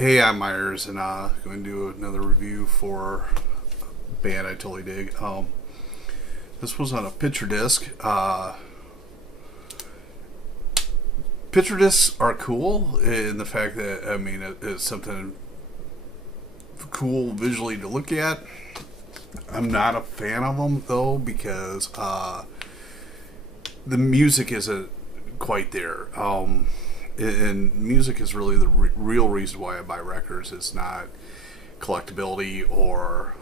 Hey, I'm Myers, and going to do another review for a band I totally dig. This was on a picture disc. Picture discs are cool in the fact that it's something cool visually to look at. I'm not a fan of them though because the music isn't quite there. And music is really the real reason why I buy records. It's not collectability or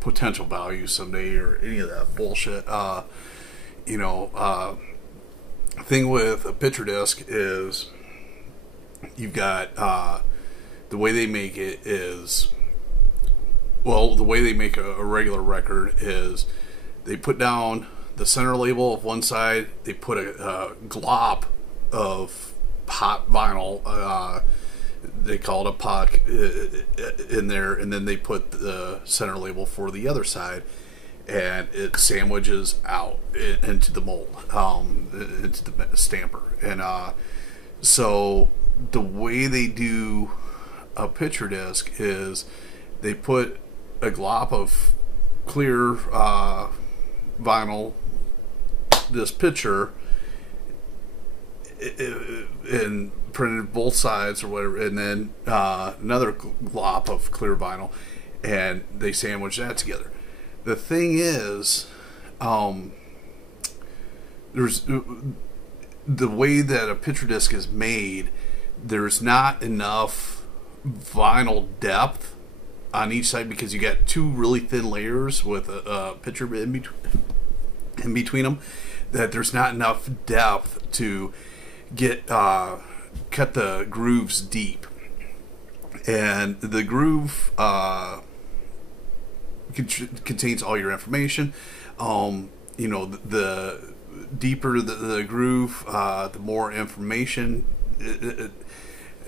potential value someday or any of that bullshit. Thing with a picture disc is you've got the way they make it is, well, the way they make a regular record is they put down the center label of one side, they put a glop of hot vinyl, they call it a puck, in there, and then they put the center label for the other side, and it sandwiches out into the mold, into the stamper. And so the way they do a picture disc is they put a glop of clear vinyl, this picture, and printed both sides or whatever, and then another glop of clear vinyl, and they sandwich that together. The thing is, there's the way that a picture disc is made, there's not enough vinyl depth on each side because you got two really thin layers with a picture in between them, that there's not enough depth to get cut the grooves deep. And the groove contains all your information. The deeper the groove, the more information.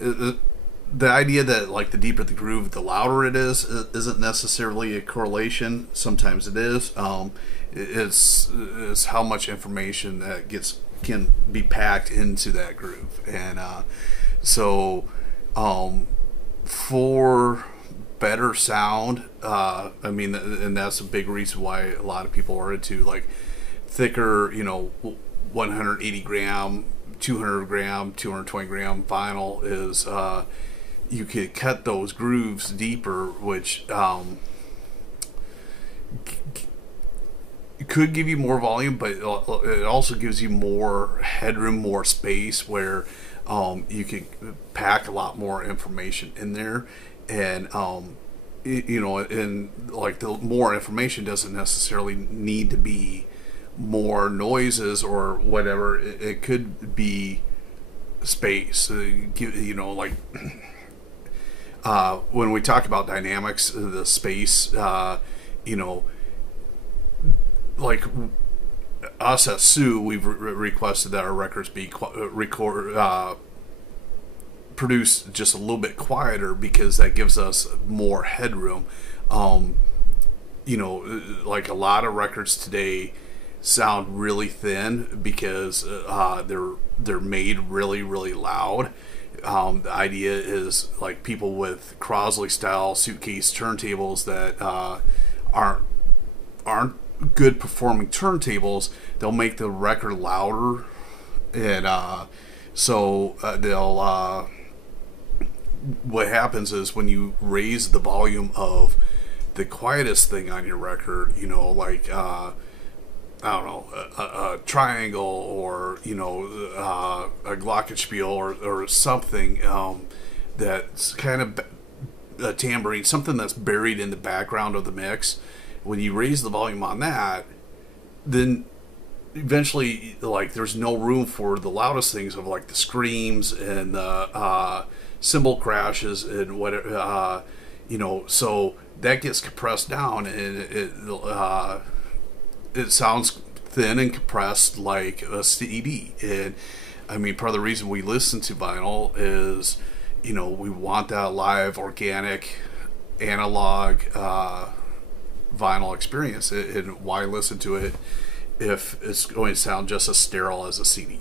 The idea that like the deeper the groove, the louder it is, isn't necessarily a correlation. Sometimes it is. It's how much information that can be packed into that groove. And for better sound, and that's a big reason why a lot of people are into like thicker, 180 gram, 200 gram, 220 gram vinyl is you could cut those grooves deeper, which could give you more volume, but it also gives you more headroom, more space, where you can pack a lot more information in there. And and like the more information doesn't necessarily need to be more noises or whatever. It could be space. Like when we talk about dynamics, the space, like us at Sioux, we've requested that our records be produced just a little bit quieter because that gives us more headroom. Like a lot of records today sound really thin because they're made really, really loud. The idea is like people with Crosley style suitcase turntables that aren't good performing turntables, they'll make the record louder, and they'll what happens is when you raise the volume of the quietest thing on your record, like I don't know, a triangle, or a glockenspiel, or something that's kind of a tambourine, something that's buried in the background of the mix. When you raise the volume on that, then eventually, like, there's no room for the loudest things of like the screams and the cymbal crashes and whatever, so that gets compressed down, and it sounds thin and compressed like a CD. And part of the reason we listen to vinyl is, we want that live, organic, analog vinyl experience. And why listen to it if it's going to sound just as sterile as a CD?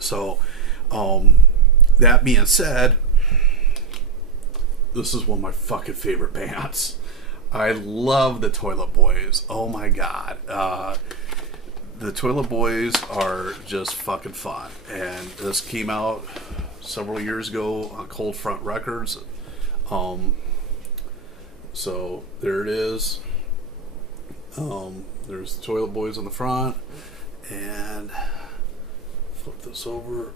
So that being said, this is one of my fucking favorite bands. I love the Toilet Boys. Oh my god. The Toilet Boys are just fucking fun. And this came out several years ago on Cold Front Records. So there it is. There's the Toilet Boys on the front. And flip this over.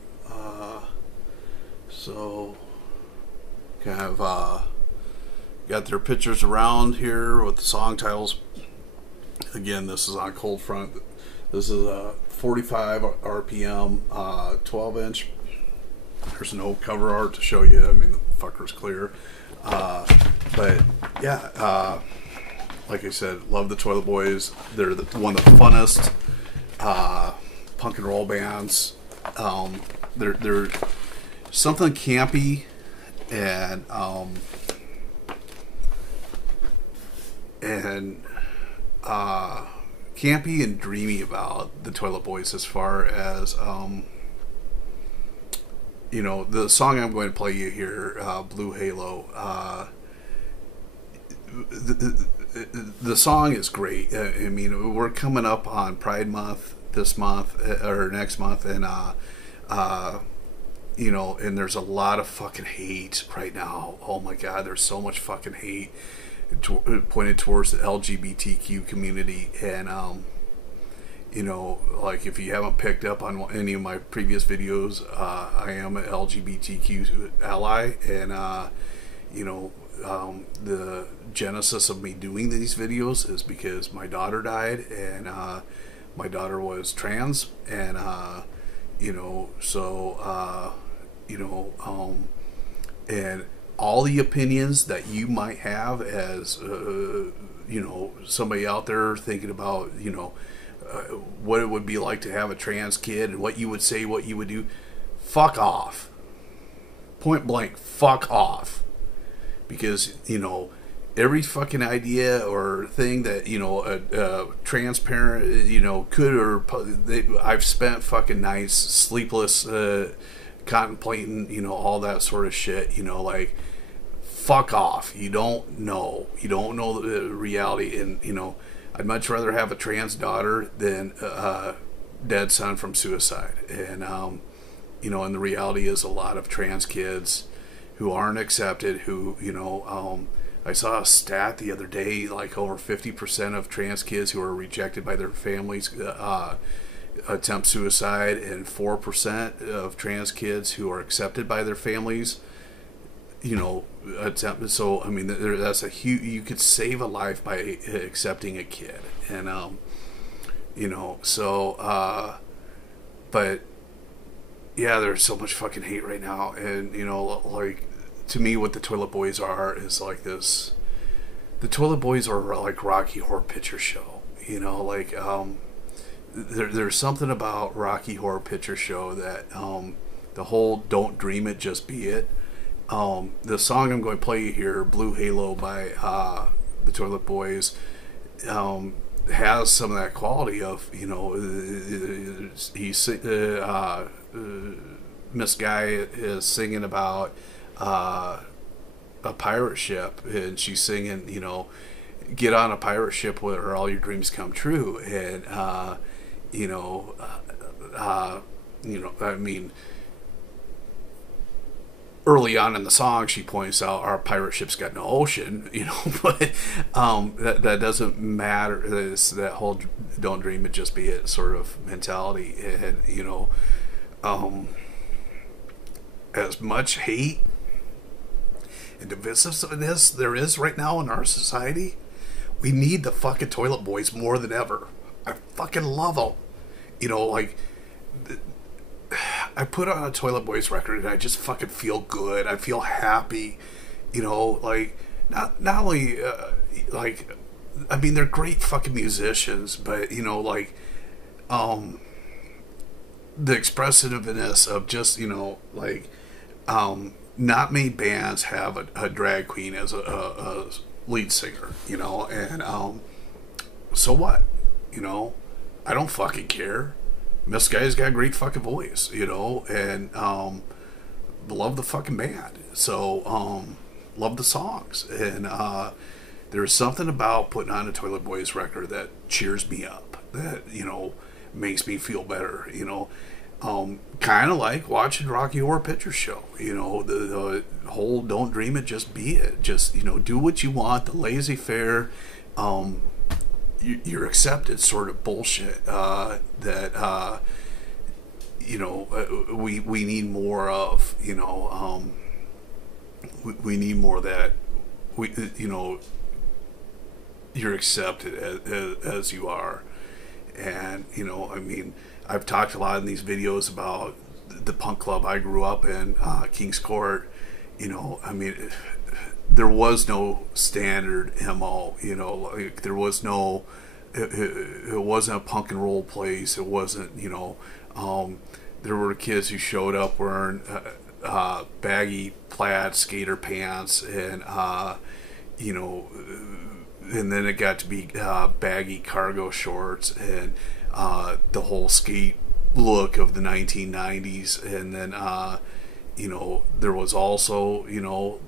So kind of got their pictures around here with the song titles. Again, this is on Cold Front. This is a 45 RPM 12-inch. There's no cover art to show you. I mean, the fucker's clear. But yeah, like I said, love the Toilet Boys. They're one of the funnest punk and roll bands. They're something campy and campy and dreamy about the Toilet Boys, as far as you know, the song I'm going to play you here, Blue Halo. The song is great. I mean, we're coming up on Pride Month this month or next month, and you know, and there's a lot of fucking hate right now. Oh my god, there's so much fucking hate pointed towards the LGBTQ community. And you know, like, if you haven't picked up on any of my previous videos, I am an LGBTQ ally. And you know, the genesis of me doing these videos is because my daughter died, and my daughter was trans. And you know, so you know, and all the opinions that you might have as you know, somebody out there thinking about, you know, what it would be like to have a trans kid, and what you would say, what you would do, fuck off. Point blank, fuck off. Because, you know, every fucking idea or thing that, you know, a trans parent, you know, could, or I've spent fucking nights sleepless contemplating, you know, all that sort of shit. You know, like, fuck off. You don't know the reality. And, you know, I'd much rather have a trans daughter than a dead son from suicide. And you know, and the reality is, a lot of trans kids who aren't accepted, who, you know, I saw a stat the other day, like over 50% of trans kids who are rejected by their families attempt suicide, and 4% of trans kids who are accepted by their families, you know, attempt. So I mean, that's a huge. You could save a life by accepting a kid. And you know, so but yeah, there's so much fucking hate right now. And, you know, like, to me, what the Toilet Boys are is like this. The Toilet Boys are like Rocky Horror Picture Show. You know, like, there's something about Rocky Horror Picture Show that the whole "don't dream it, just be it." The song I'm going to play here, "Blue Halo" by the Toilet Boys, has some of that quality of, you know, Miss Guy is singing about a pirate ship, and she's singing, you know, get on a pirate ship where all your dreams come true. And you know, I mean, early on in the song, she points out our pirate ship's got no ocean, you know, but that doesn't matter. It's that whole "don't dream it, just be it" sort of mentality. And, you know, as much hate and divisiveness there is right now in our society, we need the fucking Toilet Boys more than ever. I fucking love them. You know, like, I put on a Toilet Boys record and I just fucking feel good. I feel happy. You know, like, not only like, I mean, they're great fucking musicians, but, you know, like, the expressiveness of just, you know, like, not many bands have a drag queen as a lead singer, you know. And so what, you know, I don't fucking care. Miss Guy's got a great fucking voice, you know, and love the fucking band. So love the songs. And there's something about putting on a Toilet Boys record that cheers me up, that, you know, makes me feel better, you know. Kind of like watching Rocky Horror Picture Show, you know, the whole don't dream it, just be it. Just, you know, do what you want, the laissez-faire, you're accepted sort of bullshit that, you know, we need more of, you know, we need more of that, you know, you're accepted as you are. And, you know, I mean, I've talked a lot in these videos about the punk club I grew up in, King's Court. You know, I mean, there was no standard MO, you know, like there was no, it wasn't a punk and roll place. It wasn't, you know, there were kids who showed up wearing baggy plaid skater pants and, you know, and then it got to be baggy cargo shorts and the whole skate look of the 1990s. And then, you know, there was also, you know,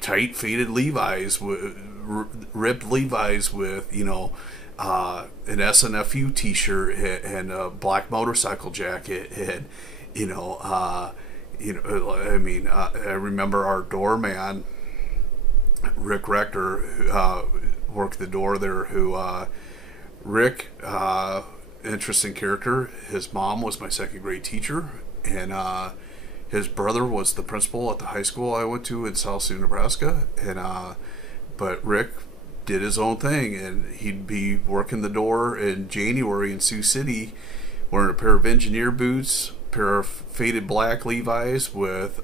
tight faded Levi's, ripped Levi's with, you know, an SNFU t-shirt and a black motorcycle jacket. And, you know, I mean, I remember our doorman, Rick Rector, who worked the door there, who Rick, interesting character. His mom was my second grade teacher, and his brother was the principal at the high school I went to in South Sioux, Nebraska. And but Rick did his own thing, and he'd be working the door in January in Sioux City wearing a pair of engineer boots, a pair of faded black Levi's with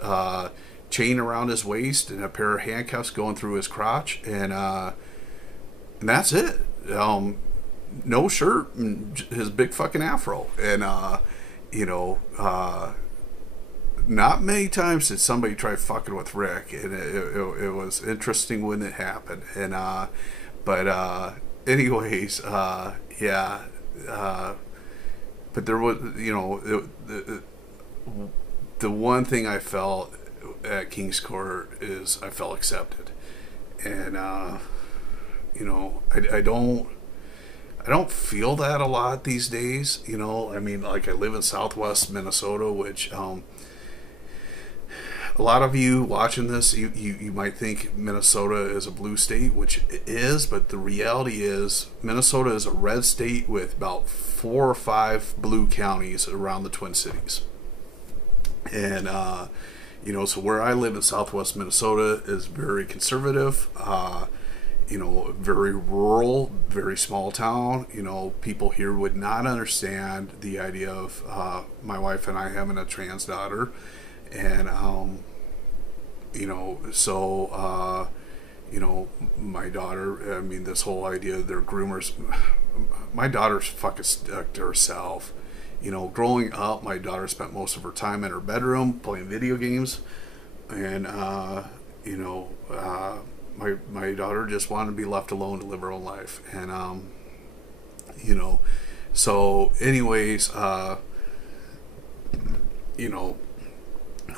chain around his waist and a pair of handcuffs going through his crotch, and that's it. No shirt and his big fucking afro. And you know, not many times did somebody try fucking with Rick, and it was interesting when it happened. And but anyways, yeah, but there was, you know, the one thing I felt at King's Court is I felt accepted. And you know, I don't feel that a lot these days, you know. I mean, like, I live in Southwest Minnesota, which a lot of you watching this, you might think Minnesota is a blue state, which it is, but the reality is Minnesota is a red state with about 4 or 5 blue counties around the Twin Cities. And you know, so where I live in Southwest Minnesota is very conservative, you know, very rural, very small town. You know, people here would not understand the idea of my wife and I having a trans daughter. And, you know, so, you know, my daughter, I mean, this whole idea of their groomers, my daughter's fucking stuck to herself. You know, growing up, my daughter spent most of her time in her bedroom playing video games, and you know, my daughter just wanted to be left alone to live her own life. And you know, so anyways, you know,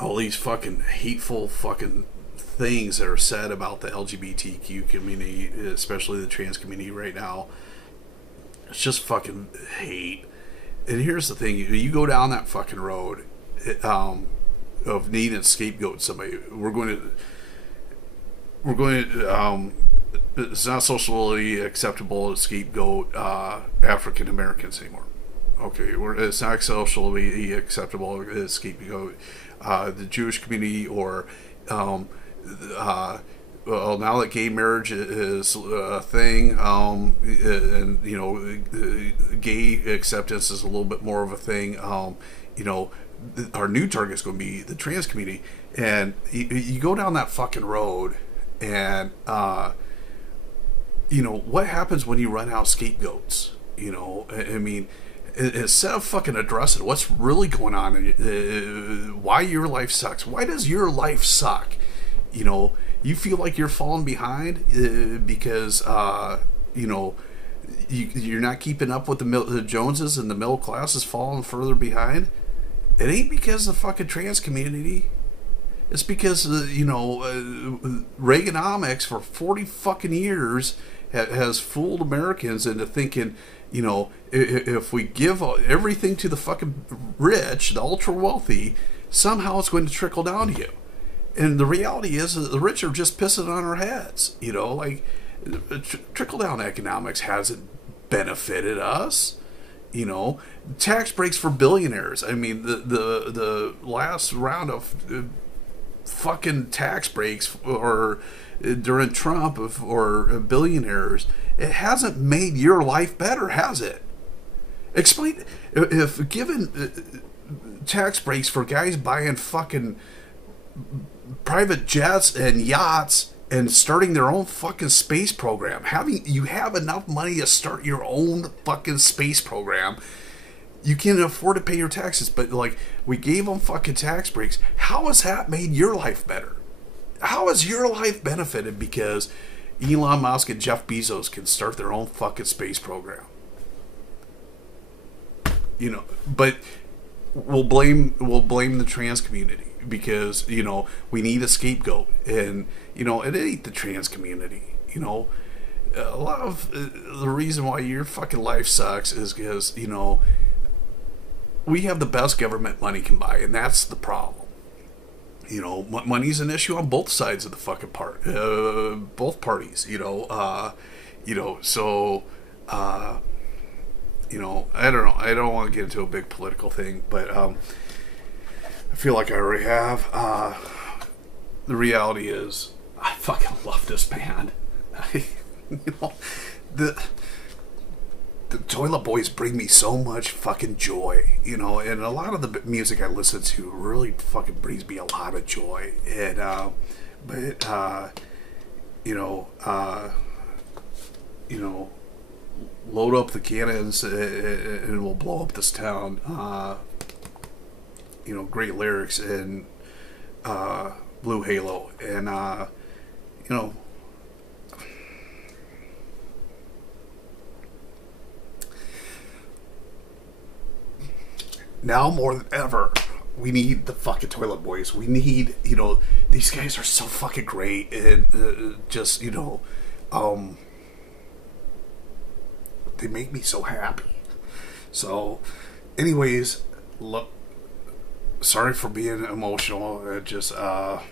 all these fucking hateful fucking things that are said about the LGBTQ community, especially the trans community right now, it's just fucking hate. And here's the thing: you go down that fucking road of needing to scapegoat somebody. We're going to. It's not socially acceptable to scapegoat African Americans anymore. Okay, it's not socially acceptable to scapegoat the Jewish community, or well, now that gay marriage is a thing, and you know, gay acceptance is a little bit more of a thing, you know, our new target is going to be the trans community. And you go down that fucking road, and you know, what happens when you run out of scapegoats? You know, I mean, instead of fucking addressing what's really going on and why your life sucks. Why does your life suck? You know, you feel like you're falling behind because you know, you're not keeping up with the Joneses, and the middle class is falling further behind. It ain't because of the fucking trans community. It's because Reaganomics for 40 fucking years has fooled Americans into thinking, if we give everything to the fucking rich, the ultra wealthy, somehow it's going to trickle down to you. And the reality is that the rich are just pissing on our heads. Trickle down economics hasn't benefited us. Tax breaks for billionaires. I mean, the last round of fucking tax breaks or during Trump or billionaires, it hasn't made your life better, has it? Explain if given tax breaks for guys buying fucking private jets and yachts and starting their own fucking space program. You have enough money to start your own fucking space program. You can afford to pay your taxes, but we gave them fucking tax breaks. How has that made your life better? How has your life benefited because Elon Musk and Jeff Bezos can start their own fucking space program? But we'll blame the trans community because we need a scapegoat, and it ain't the trans community. A lot of the reason why your fucking life sucks is because we have the best government money can buy, and that's the problem. Money's an issue on both sides of the fucking both parties. So I don't know. I don't want to get into a big political thing, but I feel like I already have. The reality is, I fucking love this band. The Toilet Boys bring me so much fucking joy, and a lot of the music I listen to really fucking brings me a lot of joy. And load up the cannons and we'll blow up this town. Great lyrics and Blue Halo, and now more than ever, we need the fucking Toilet Boys. We need, these guys are so fucking great, and they make me so happy. So, anyways, look, sorry for being emotional. Just, I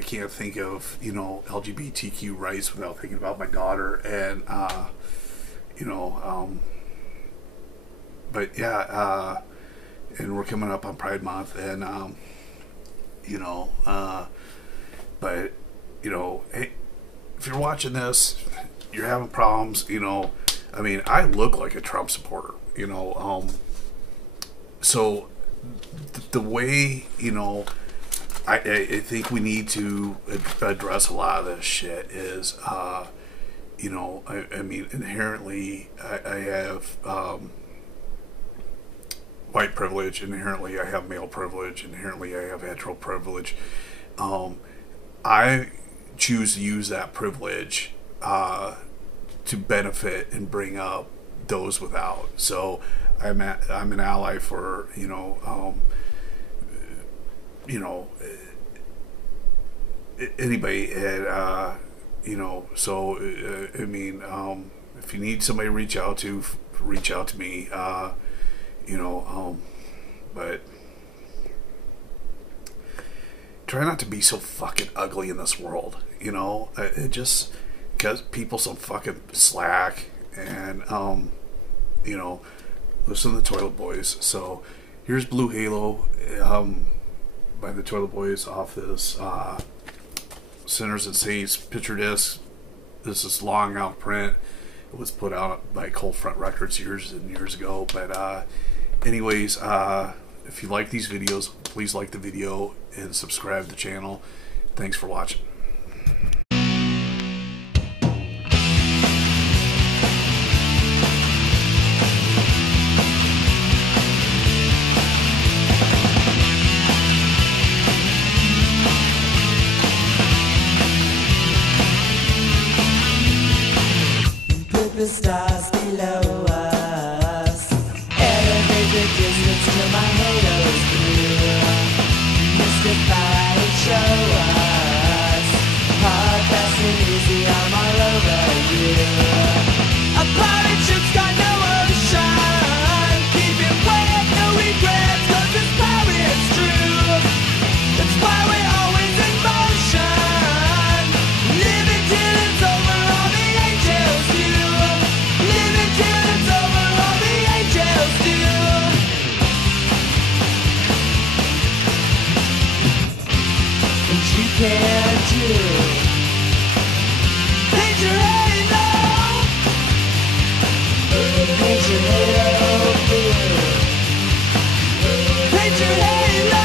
can't think of, LGBTQ rights without thinking about my daughter, and, but yeah, and we're coming up on Pride Month, and but hey, if you're watching this, you're having problems, I mean, I look like a Trump supporter, so the way, I think we need to address a lot of this shit is, I mean, inherently, I have, white privilege, inherently I have male privilege, inherently I have hetero privilege. I choose to use that privilege to benefit and bring up those without. So I'm an ally for anybody, and so I mean, if you need somebody to reach out to me. But try not to be so fucking ugly in this world, it just, because people so fucking slack, and, listen to the Toilet Boys. So here's Blue Halo, by the Toilet Boys off this, Sinners and Saints picture disc. This is long out print. It was put out by Cold Front Records years and years ago, but, anyways, if you like these videos, please like the video and subscribe to the channel. Thanks for watching. Put the stars below us, elevate the distance till my halo's blue, mystify can't do. Paint your halo. Paint your halo blue. Paint your halo.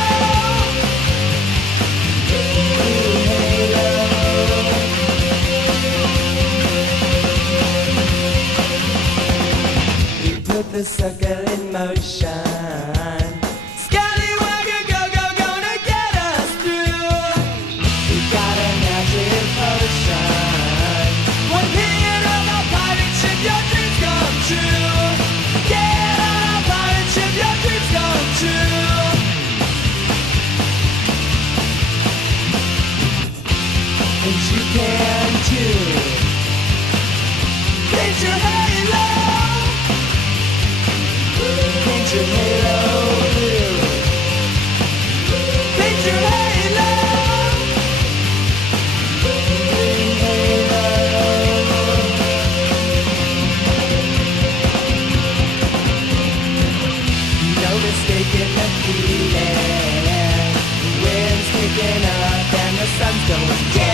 Blue halo. We put the circle in motion. Scallywagger, go, go, gonna get us through. We got a magic potion. One hit on a pirate ship, your dreams come true. Get on a pirate ship, your dreams come true. And you can too. Paint your halo. Paint your halo blue. Paint your halo. Green halo. No mistaking the feeling. Wind's kicking up and the sun's going down.